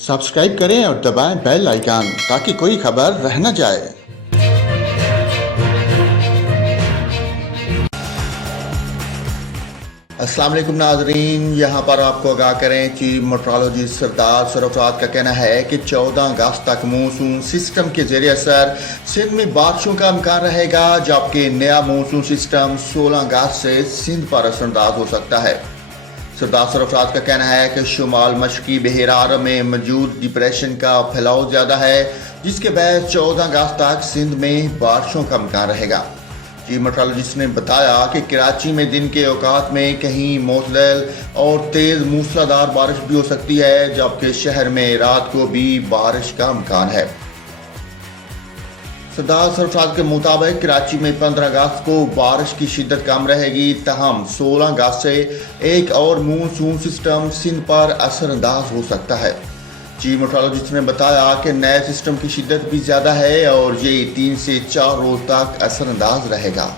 Subscribe करें और दबाएं बेल आइकन ताकि कोई खबर रह न जाए। अस्सलाम वालेकुम नाजरीन, यहाँ पर आपको आगाह करें चीफ मेट्रोलॉजिस्ट सरदार सरफराज का कहना है कि 14 अगस्त तक मानसून सिस्टम के ज़रिए असर सिंध में बारिशों का इम्कान रहेगा, जबकि नया मानसून सिस्टम 16 अगस्त से सिंध पर असरअंदाज हो सकता है। सरदार सरफराज का कहना है कि शुमाल मशरकी बहर अरब में मौजूद डिप्रेशन का फैलाव ज़्यादा है, जिसके बाद 14 अगस्त तक सिंध में बारिशों का इम्कान रहेगा। चीफ मेट्रोलॉजिस्ट ने बताया कि कराची में दिन के औकात में कहीं मोतलल और तेज़ मूसलाधार बारिश भी हो सकती है, जबकि शहर में रात को भी बारिश का इम्कान है। सरदार सरफराज के मुताबिक कराची में 15 अगस्त को बारिश की शिद्दत कम रहेगी, तहम 16 अगस्त से एक और मानसून सिस्टम सिंध पर असरअंदाज हो सकता है। चीफ मेट्रोलॉजिस्ट ने बताया कि नए सिस्टम की शिद्दत भी ज़्यादा है और ये 3 से 4 रोज तक असरअंदाज रहेगा।